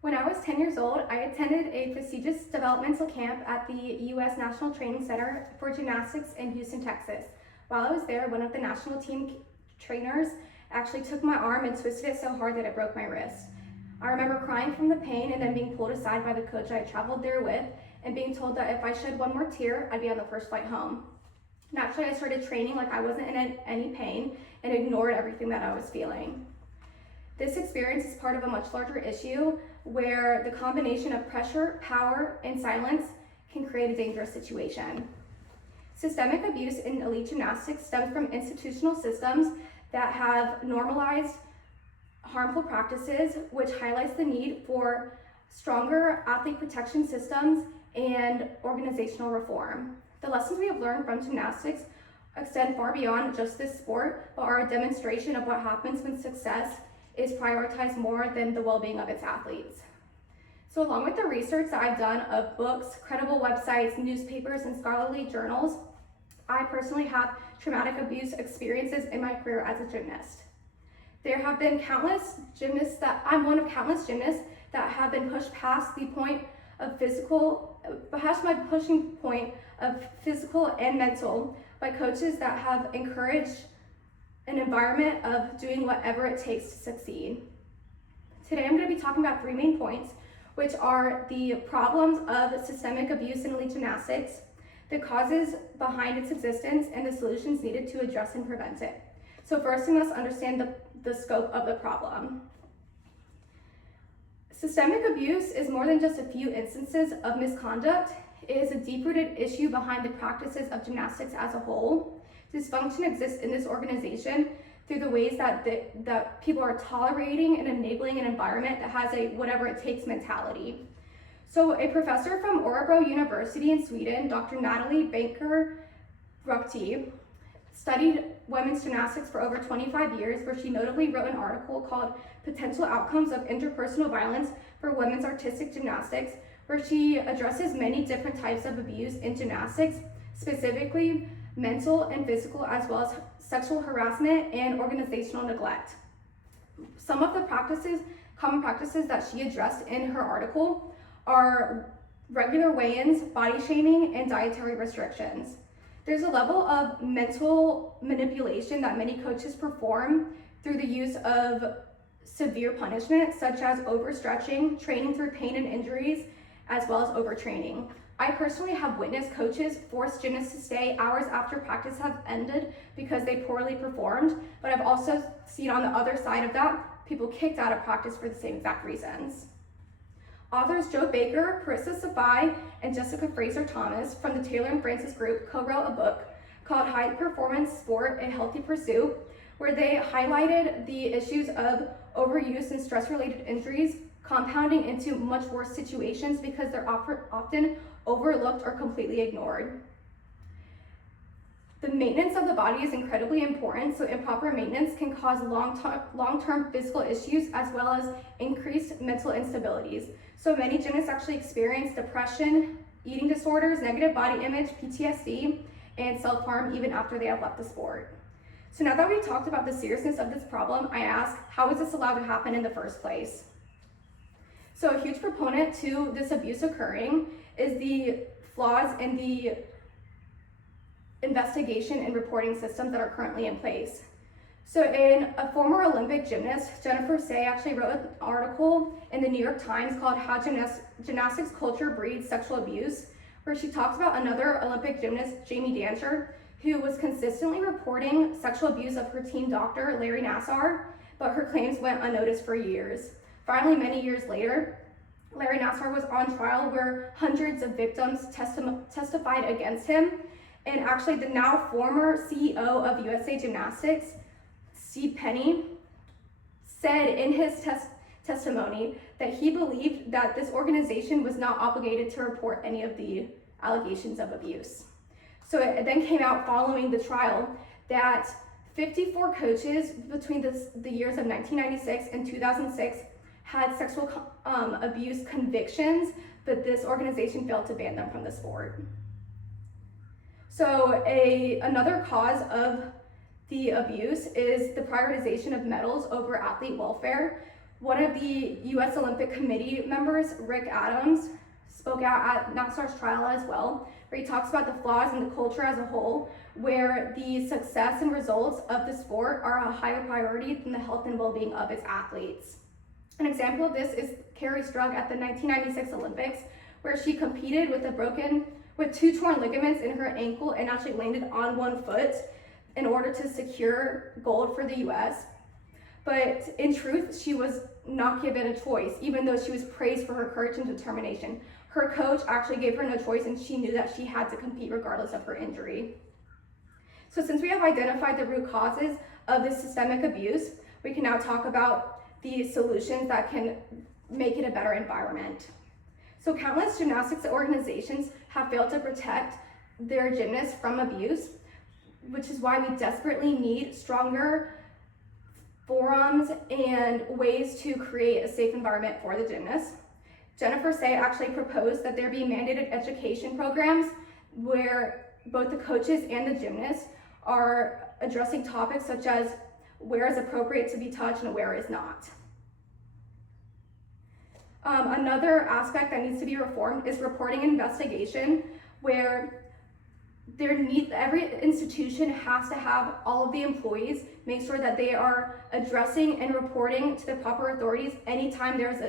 When I was 10 years old, I attended a prestigious developmental camp at the U.S. National Training Center for Gymnastics in Houston, Texas. While I was there, one of the national team trainers actually took my arm and twisted it so hard that it broke my wrist. I remember crying from the pain and then being pulled aside by the coach I had traveled there with and being told that if I shed one more tear, I'd be on the first flight home. Naturally, I started training like I wasn't in any pain and ignored everything that I was feeling. This experience is part of a much larger issue where the combination of pressure, power, and silence can create a dangerous situation. Systemic abuse in elite gymnastics stems from institutional systems that have normalized harmful practices, which highlights the need for stronger athlete protection systems and organizational reform. The lessons we have learned from gymnastics extend far beyond just this sport, but are a demonstration of what happens when success is prioritized more than the well-being of its athletes. So along with the research that I've done of books, credible websites, newspapers, and scholarly journals, I personally have traumatic abuse experiences in my career as a gymnast. There have been countless gymnasts I'm one of countless gymnasts that have been pushed past the point of past my pushing point of physical and mental by coaches that have encouraged an environment of doing whatever it takes to succeed. Today I'm going to be talking about 3 main points, which are the problems of systemic abuse in elite gymnastics, the causes behind its existence, and the solutions needed to address and prevent it. So first, we must understand the scope of the problem. Systemic abuse is more than just a few instances of misconduct. It is a deep-rooted issue behind the practices of gymnastics as a whole. Dysfunction exists in this organization through the ways that people are tolerating and enabling an environment that has a whatever it takes mentality. So a professor from Örebro University in Sweden, Dr. Natalie Banker-Rukti, studied women's gymnastics for over 25 years, where she notably wrote an article called Potential Outcomes of Interpersonal Violence for Women's Artistic Gymnastics, where she addresses many different types of abuse in gymnastics, specifically mental and physical, as well as sexual harassment and organizational neglect. Some of the common practices that she addressed in her article are regular weigh-ins, body shaming, and dietary restrictions. There's a level of mental manipulation that many coaches perform through the use of severe punishment, such as overstretching, training through pain and injuries, as well as overtraining. I personally have witnessed coaches force gymnasts to stay hours after practice has ended because they poorly performed, but I've also seen on the other side of that, people kicked out of practice for the same exact reasons. Authors Joe Baker, Carissa Safai, and Jessica Fraser Thomas from the Taylor and Francis Group co-wrote a book called High Performance Sport, A Healthy Pursuit, where they highlighted the issues of overuse and stress-related injuries compounding into much worse situations because they're often overlooked or completely ignored. The maintenance of the body is incredibly important, so improper maintenance can cause long-term physical issues as well as increased mental instabilities. So many gymnasts actually experience depression, eating disorders, negative body image, PTSD, and self-harm even after they have left the sport. So now that we've talked about the seriousness of this problem, I ask, how is this allowed to happen in the first place? So a huge proponent to this abuse occurring is the flaws in the investigation and reporting systems that are currently in place. So a former Olympic gymnast, Jennifer Say, actually wrote an article in the New York Times called How Gymnastics Culture Breeds Sexual Abuse, where she talks about another Olympic gymnast, Jamie Dancher, who was consistently reporting sexual abuse of her team doctor, Larry Nassar, but her claims went unnoticed for years. Finally, many years later, Larry Nassar was on trial where hundreds of victims testified against him. And actually, the now former CEO of USA Gymnastics, Steve Penny, said in his testimony that he believed that this organization was not obligated to report any of the allegations of abuse. So it then came out following the trial that 54 coaches between the years of 1996 and 2006 had sexual abuse convictions, but this organization failed to ban them from the sport. So another cause of the abuse is the prioritization of medals over athlete welfare. One of the U.S. Olympic Committee members, Rick Adams, spoke out at NASCAR's trial as well, where he talks about the flaws in the culture as a whole, where the success and results of the sport are a higher priority than the health and well-being of its athletes. An example of this is Carrie Strug at the 1996 Olympics, where she competed with 2 torn ligaments in her ankle and actually landed on 1 foot in order to secure gold for the US. But in truth, she was not given a choice, even though she was praised for her courage and determination. Her coach actually gave her no choice, and she knew that she had to compete regardless of her injury. So since we have identified the root causes of this systemic abuse, we can now talk about the solutions that can make it a better environment. So countless gymnastics organizations have failed to protect their gymnasts from abuse, which is why we desperately need stronger forums and ways to create a safe environment for the gymnasts. Jennifer Say actually proposed that there be mandated education programs where both the coaches and the gymnasts are addressing topics such as where is appropriate to be touched and where is not. Another aspect that needs to be reformed is reporting and investigation, where every institution has to have all of the employees make sure that they are addressing and reporting to the proper authorities anytime there's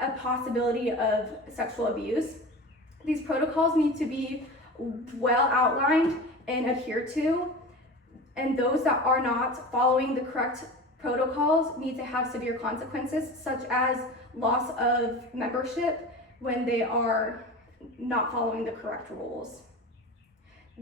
a possibility of sexual abuse. These protocols need to be well outlined and adhered to, and those that are not following the correct protocols need to have severe consequences, such as loss of membership when they are not following the correct rules.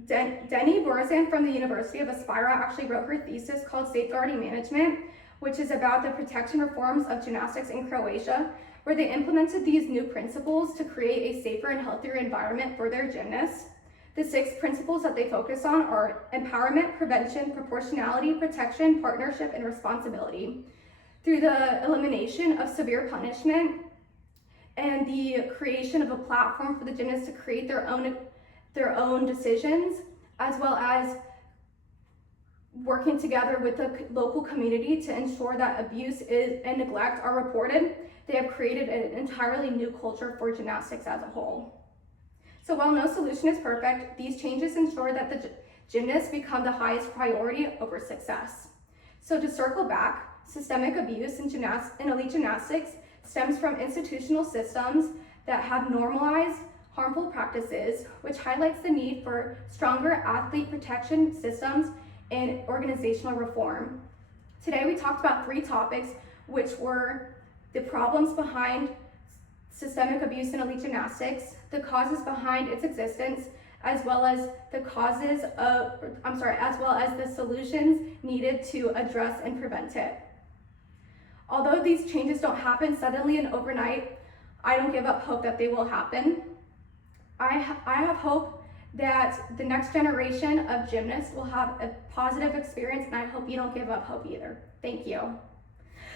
Denny Borzan from the University of Aspira actually wrote her thesis called Safeguarding Management, which is about the protection reforms of gymnastics in Croatia, where they implemented these new principles to create a safer and healthier environment for their gymnasts. The 6 principles that they focus on are empowerment, prevention, proportionality, protection, partnership, and responsibility. Through the elimination of severe punishment and the creation of a platform for the gymnasts to create their own decisions, as well as working together with the local community to ensure that abuse and neglect are reported, they have created an entirely new culture for gymnastics as a whole. So while no solution is perfect, these changes ensure that the gymnasts become the highest priority over success. So to circle back, systemic abuse in elite gymnastics stems from institutional systems that have normalized harmful practices, which highlights the need for stronger athlete protection systems and organizational reform. Today we talked about 3 topics, which were the problems behind systemic abuse in elite gymnastics, the causes behind its existence, as well as the solutions needed to address and prevent it. Although these changes don't happen suddenly and overnight, I don't give up hope that they will happen. I have hope that the next generation of gymnasts will have a positive experience, and I hope you don't give up hope either. Thank you.